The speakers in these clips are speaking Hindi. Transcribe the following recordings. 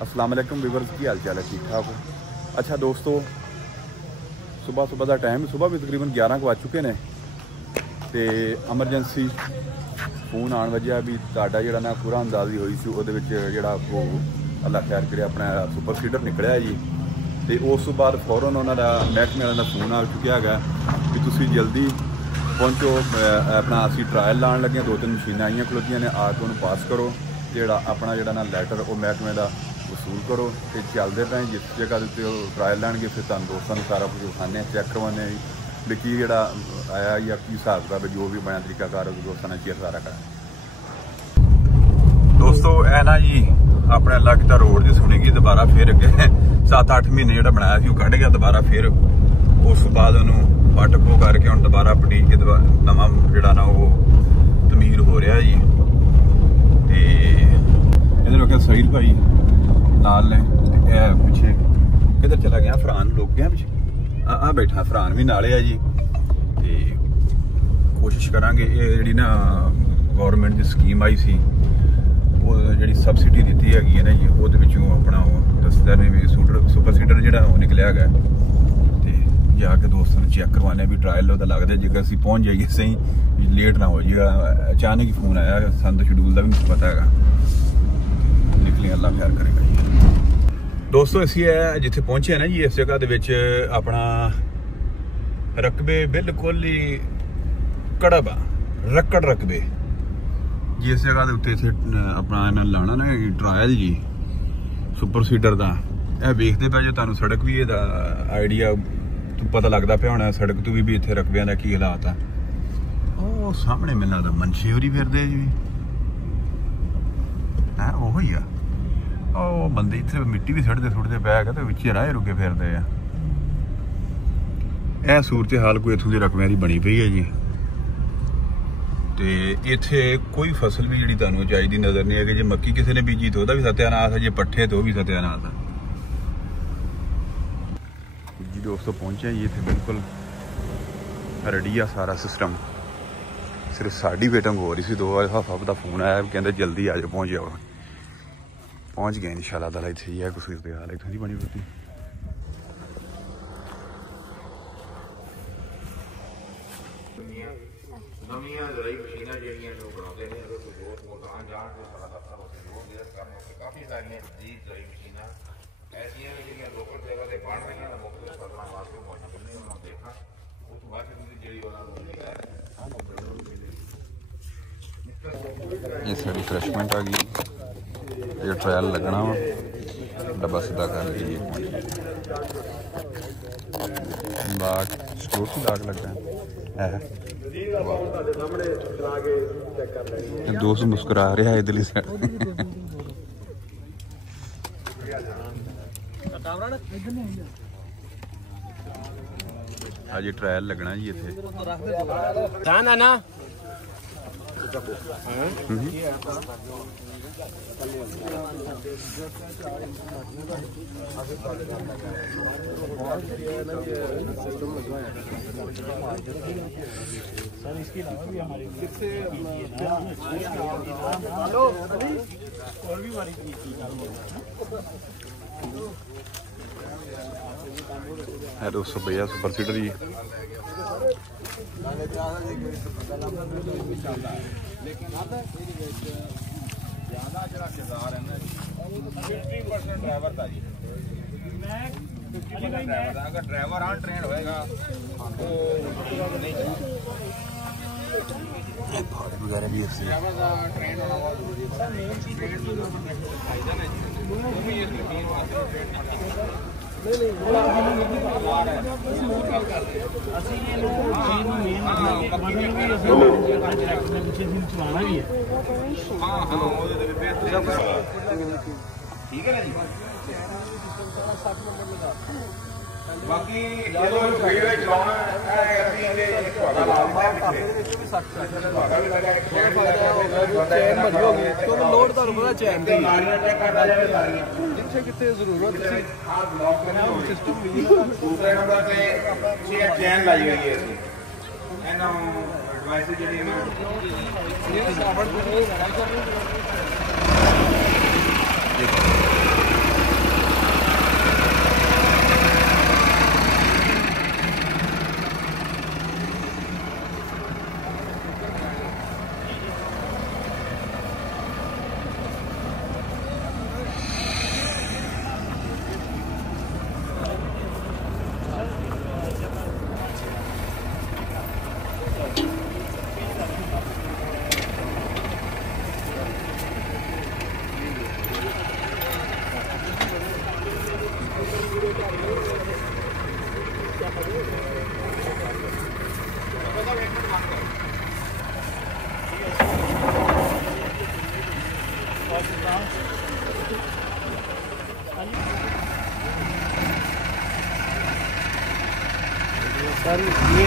अस्सलाम वालेकुम व्यूअर्स, की हाल चाल है? ठीक ठाक हो? अच्छा दोस्तों, सुबह का टाइम, सुबह भी तकरीबन 11 को आ चुके हैं तो एमरजेंसी फोन आने वजह भी ताड़ा जो ना पूरा अंदाजी हुई सी वो जो अल्लाह खैर करे अपना सुपर सीडर निकलिया जी। तो उस बाद फौरन उन्होंने महकमे वालों का फोन आ चुका है कि तुम जल्दी पहुँचो, अपना असी ट्रायल लाने लगे, 2-3 मशीनें आईयां खलोतियां ने, आके उन्होंने पास करो, जोड़ा अपना जोड़ा ना लैटर वो महकमे का वसूल करो। तो चलते पे जिस जगह पर ट्रायल लैनगे फिर तुम दोस्तों सारा कुछ विखाने, चैक करवाने भी की जोड़ा आया या की हिसाब किताब जो भी बनया तरीकाकार दोस्तों ने चेयर सारा करा। दोस्तों है ना जी अपने अल्लाह की रोड जो सुनेगी दोबारा फिर अगे 7-8 महीने जो बनाया वो कढ़ गया दोबारा, फिर उस बाद उन्होंने पट पो करके हम दोबारा पटीक के नवा जोड़ा ना वो तमीर हो रहा जी। तो इधर सईद भाई नाल ने पिछे किधर चला गया फरहान, लोग गया पिछे आ बैठा फरहान भी नाले है जी। तो कोशिश करांगे ये जी ना गौरमेंट की स्कीम आई सी वो जी सबसिडी दी है ना जी, वो अपना वो दसदे ने भी सुपर सीडर जो निकलिया गया। तो जाके दोस्तों ने चेक करवाने भी ट्रायल वह लगता जेकर असी पहुँच जाइए सही लेट ना हो जाएगा। अचानक ही फोन आया, सन तो शेड्यूल का भी नहीं पता है, निकले अल्लाह खैर करेगा जी। दोस्तों असी है जिथे पहुंचे ना जी, इस जगह अपना रकबे बिल्कुल ही कड़ब रकड़ रकबे जी, इस जगह उत्ते इतने अपना इन्हें लाना ना ट्रायल जी सुपर सीडर का। यह वेखते पे जो तुहानू सड़क भी आइडिया पता लगता पे होना सड़क तो भी इतने रकबिया का की हालात है। वो सामने मैंने लगता मनशी होरी फिरदे जी है वो ही आ, वो बंदे इतने मिट्टी भी सुटते बैग है तो विच राह रुके फिरते हैं। यह सूरत हाल कोई इतों की रकबिया की बनी पई है जी। तो इत्थे कोई फसल भी जी तुहानू चाहिए नज़र नहीं है कि जो मक्की किसी ने बीजी तो वह भी सत्यानाश है, जो पट्ठे तो भी सत्यानाश है जी। दोस्तों पहुंचे जी इतने बिल्कुल रेडी आ सारा सिस्टम, सिर्फ साड़ी वेटिंग हो रही थी। 2 बार हफ का फोन आया कहते जल्दी आ जाओ, पहुँच गए इंशाअल्लाह ताला। इतने ही है कुछ हाल इतों की बनी पी काफ़ी सारिया जदीद जरी मशीना ऐसिया ने जो लोकल जगह से बन रही मुख्तलिफ फसलों वास्ते मौजूद ने देखा उस बाद ये साड़ी फ्रेशमेंट आ गई, ये ट्रायल लगना वा डब्बा सीधा कर लीजिए। लाग स्टोर की लाग लग रहा है। दोस्त मुस्कुरा रहा है इधरली साइड। आज ट्रायल लगना जी इतने इसके अलावा भी हमारे और भी हमारी है 200 भैया सुपर सीडर जी। अगर ड्राइवर अनट्रेंड होएगा तो वगैरह भी ट्रेंड होना बहुत ठीक है ना जी। बाकी जो फीडवे चलाना है अभी ये ਤੁਹਾਡਾ ਲਾਉਂਦਾ ਵਿੱਚ ਵੀ 60 ਤੁਹਾਡਾ ਵੀ ਲਗਾ ਇੱਕ ਚੈਨ ਬਣੀ ਹੋਗੀ ਤੋਂ ਲੋਡ ਤੁਹਾਨੂੰ ਪਤਾ ਚੈਨ ਦੀ ਨਾੜੀਆਂ ਚੈੱਕ ਕਰਦਾ ਜਾਵੇ ਸਾਰੀਆਂ ਜਿੱਥੇ ਕਿਤੇ ਜ਼ਰੂਰਤ ਤੁਸੀਂ ਆ ਬਲੌਕ ਕਰਨਾ ਉਹ ਸਿਸਟਮ ਵੀ ਦੂਸਰੇ ਨੰਬਰ ਤੇ ਇਹ ਚੈਨ ਲਾਈ ਗਈ ਹੈ ਅਸੀਂ ਇਹਨਾਂ ਐਡਵਾਈਸ ਜਿਹੜੀ ਇਹ ਸਾਬਣ सर ये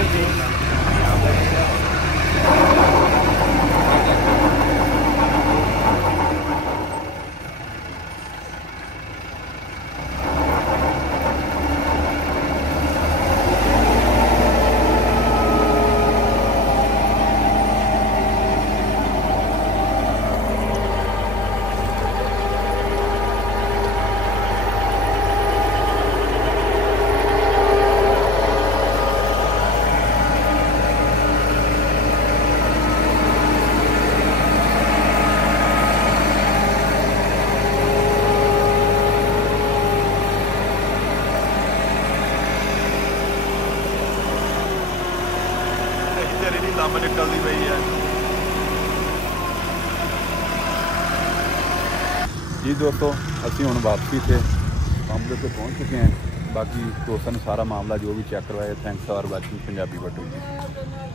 दम निकलती पई है जी। दोस्तों असी हुण वापसी से पंप के पहुँच चुके हैं। बाकी दोस्तों ने सारा मामला जो भी चेक करवाया। Thanks for watching Punjabi Batu ji.